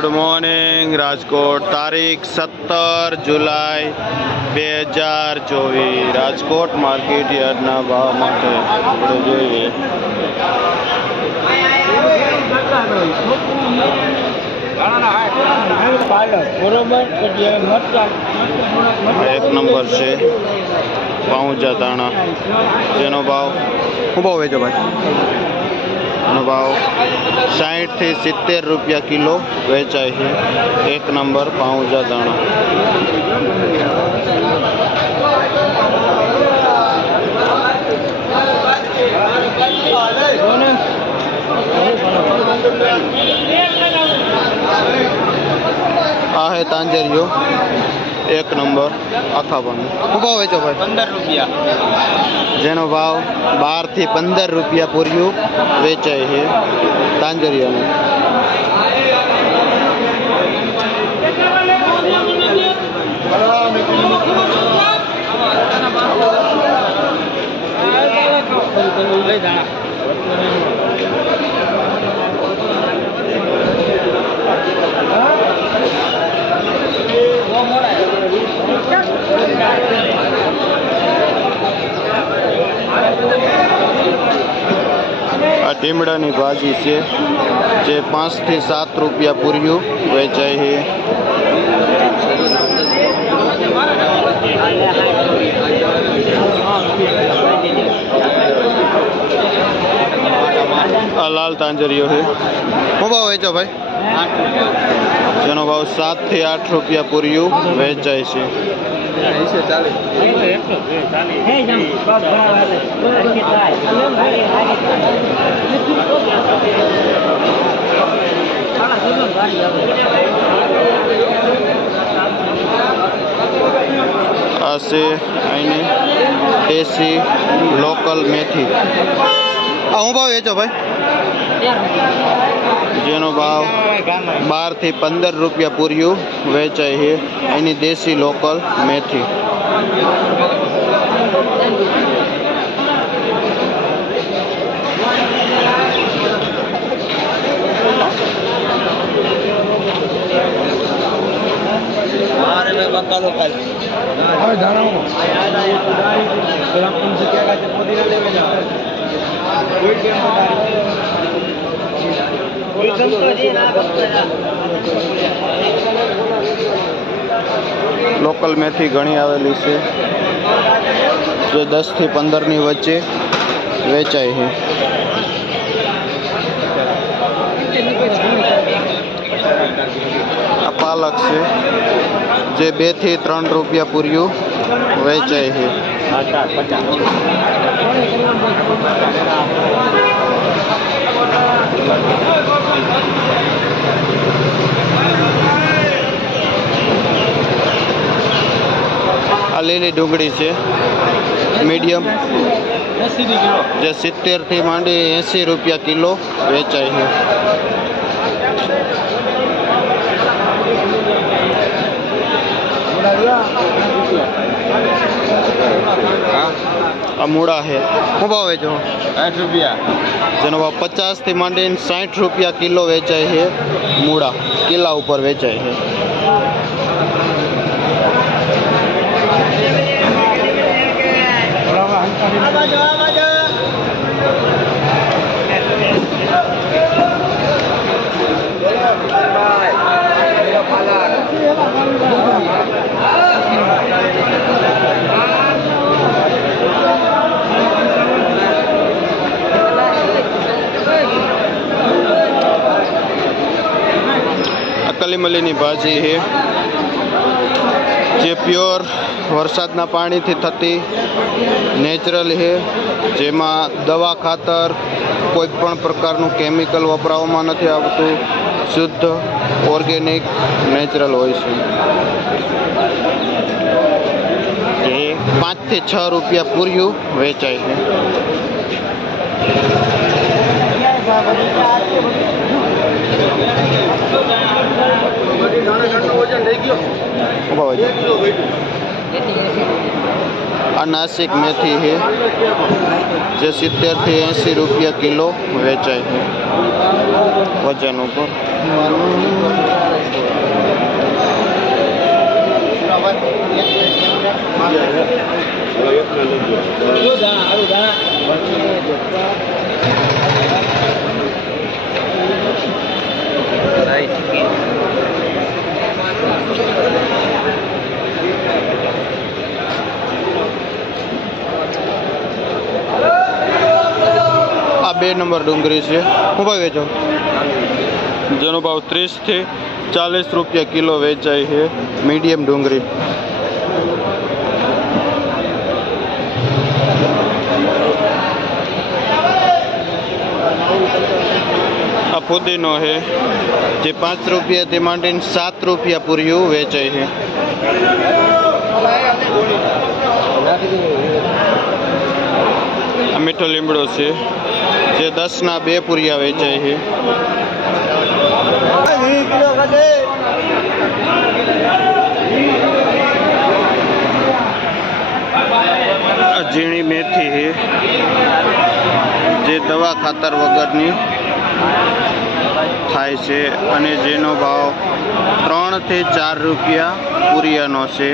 Good morning Rajkot तारीख 17 जुलाई 2024 राजकोट मार्केट यार्डना भाव माटे આપણે જોઈએ एक नंबर से पाउंजा दाणा जेनो भाव શું ભાવ વેચો ભાઈ એનો ભાવ 60 થી 70 રૂપિયા કિલો વેચાય છે એક નંબર પાઉંજા દાણા आ है तांजरियो एक नंबर आखा बन भाव वेचो भाई 15 रुपया जेनो भाव 12 થી 15 रुपया पूर्यु वेचाय है तांजरियो ने आ टीमड़ानी भाजी से जे 5 થી 7 रुपया पूर्यु वेचाय है आ लाल तांजरियो है શું ભાવ વેચો ભાઈ 8 रुपया જેનો ભાવ 7 થી 8 રૂપિયા પૂર્યુ વેચાય છે આ છે અહીંની દેશી લોકલ મેથી આ શું ભાવ વેચો ભાઈ જેનો ભાવ 12 થી 15 રૂપિયા પૂર્યુ વેચાય છે એની દેશી લોકલ મેથી લોકલ મેથી ઘણી આવેલી છે જે 10 થી 15 ની વચ્ચે વેચાય છે આ પાલક છે જે 2 થી 3 રૂપિયા પૂર્યુ વેચાય છે आ લીલી ડુંગળી છે મીડિયમ જે 70 થી માંડી 80 રૂપિયા કિલો વેચાય છે आ मूड़ा है શું ભાવ વેચો 8 रुपया જેનો ભાવ 50 થી માંડીને 60 રૂપિયા કિલો વેચાય છે મૂળા કિલા ઉપર વેચાય છે કલીમલીની ભાજી છે જે પ્યોર વરસાદના પાણીથી થતી નેચરલ છે જેમાં દવા ખાતર કોઈ પણ પ્રકારનું કેમિકલ વપરાવવામાં નથી આવતું શુદ્ધ ઓર્ગેનિક નેચરલ હોય છે જે 5 થી 6 રૂપિયા પૂર્યું વેચાય છે आ नासिक मेथी है जो 70 થી 80 રૂપિયા કિલો વેચાય છે વજન ઉપર। આ 2 નંબર ડુંગળી છે, શું ભાવ વેચો? જેનો ભાવ 30 થી 40 રૂપિયા કિલો વેચાય છે, મીડિયમ ડુંગળી. આ ફુદીનો છે જે 5 રૂપિયાથી માંડીને 7 રૂપિયા પૂર્યું વેચાય છે. આ મીઠો લીમડો છે જે 10ના 2 પૂરિયા વેચાય છે. આ ઝીણી મેથી છે જે દવા ખાતર વગરની થાય છે અને જેનો ભાવ 3 થી 4 રૂપિયા પૂરિયાનો છે.